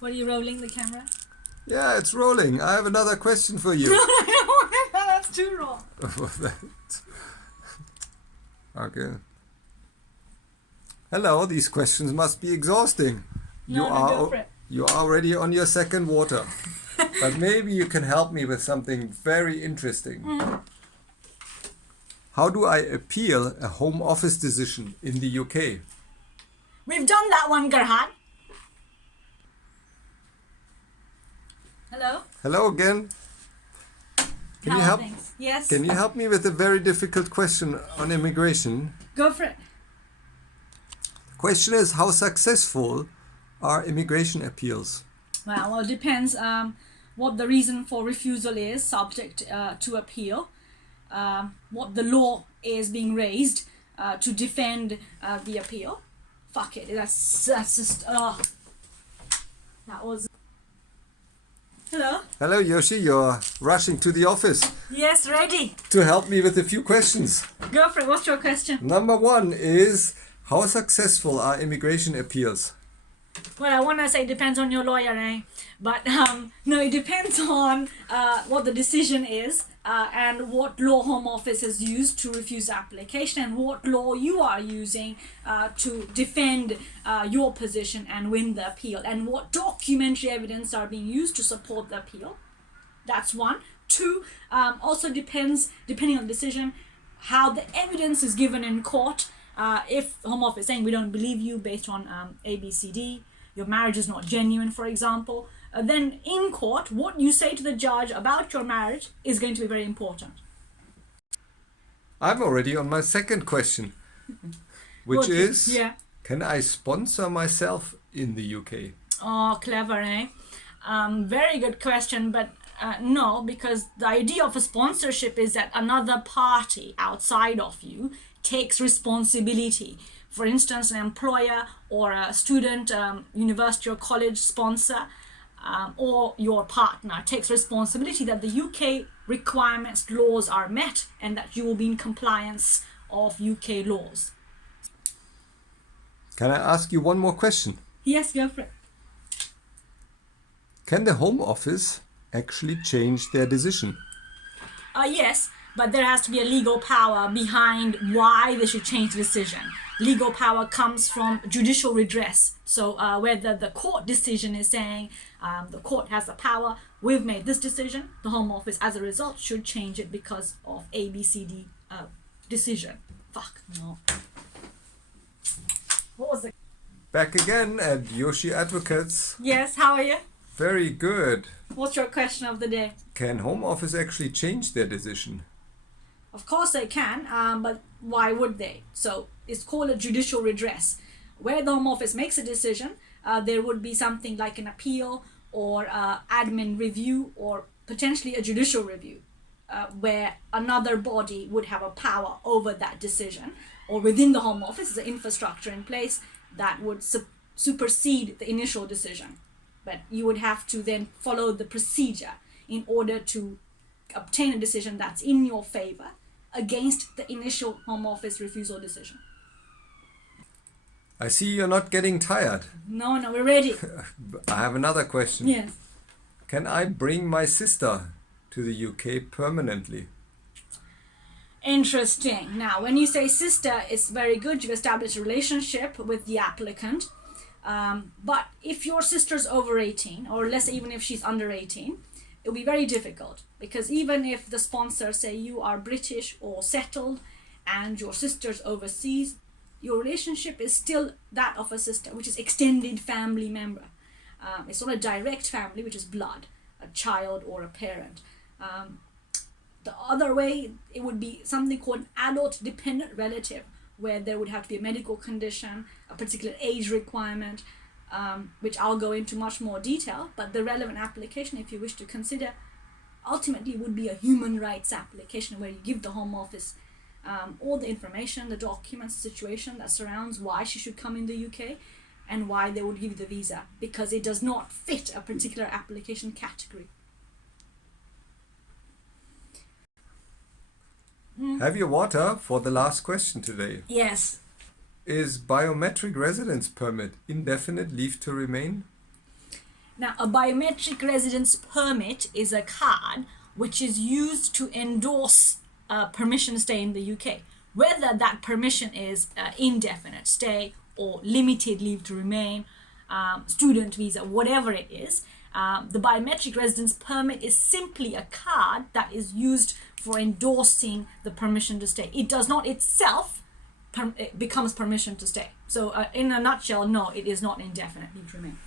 What are you rolling the camera? Yeah, it's rolling. I have another question for you. No, that's too raw. Okay. Hello, these questions must be exhausting. No, go for it. You are already on your second water. But maybe you can help me with something very interesting. How do I appeal a Home Office decision in the UK? We've done that one, Gerhard. Hello? Hello again. Can you help? Things? Yes. Can you help me with a very difficult question on immigration? Go for it. Question is, how successful are immigration appeals? Well, it depends what the reason for refusal is, subject to appeal, what the law is being raised to defend the appeal. Fuck it, that's just, that was... Hello? Hello, Yoshi, you're rushing to the office Yes, ready. to help me with a few questions. Go for it. What's your question? Number one is, how successful are immigration appeals? Well, I want to say it depends on your lawyer, eh? But no, it depends on what the decision is and what law Home Office has used to refuse application and what law you are using to defend your position and win the appeal and what documentary evidence are being used to support the appeal. That's one. Two, also depends, depending on the decision, how the evidence is given in court. If Home Office is saying we don't believe you based on ABCD, your marriage is not genuine, for example, then in court, what you say to the judge about your marriage is going to be very important. I'm already on my second question, which is, can I sponsor myself in the UK? Oh, clever, eh? Very good question, but no, because the idea of a sponsorship is that another party outside of you takes responsibility. For instance, an employer or a student, university or college sponsor, or your partner takes responsibility that the UK requirements, laws are met and that you will be in compliance of UK laws. Can I ask you one more question? Yes, go for it. Can the Home Office actually change their decision? Yes, but there has to be a legal power behind why they should change the decision. Legal power comes from judicial redress. So whether the court decision is saying the court has the power, we've made this decision, the Home Office as a result should change it because of ABCD decision. Fuck, no. What was the... Back again at Yoshi Advocates. Yes, how are you? Very good. What's your question of the day? Can Home Office actually change their decision? Of course they can, but why would they? So it's called a judicial redress. Where the Home Office makes a decision, there would be something like an appeal or admin review or potentially a judicial review where another body would have a power over that decision, or within the Home Office is an infrastructure in place that would supersede the initial decision. But you would have to then follow the procedure in order to obtain a decision that's in your favor against the initial Home Office refusal decision. I see you're not getting tired. No, we're ready. I have another question. Yes. Can I bring my sister to the UK permanently? Interesting. Now, when you say sister, it's very good. You've established a relationship with the applicant. But if your sister's over 18, or let's say even if she's under 18, it'll be very difficult, because even if the sponsor say you are British or settled and your sister's overseas, your relationship is still that of a sister, which is extended family member. It's not a direct family, which is blood, a child or a parent. The other way, it would be something called an adult dependent relative, where there would have to be a medical condition, a particular age requirement, which I'll go into much more detail, but the relevant application, if you wish to consider, ultimately would be a human rights application where you give the Home Office all the information, the documents, the situation that surrounds why she should come in the UK and why they would give you the visa, because it does not fit a particular application category. Have your water for the last question today. Yes. Is biometric residence permit indefinite leave to remain? Now, a biometric residence permit is a card which is used to endorse permission to stay in the UK. Whether that permission is indefinite stay or limited leave to remain, student visa, whatever it is, the biometric residence permit is simply a card that is used for endorsing the permission to stay. It does not itself it becomes permission to stay. So in a nutshell, no, it is not indefinite leave to remain.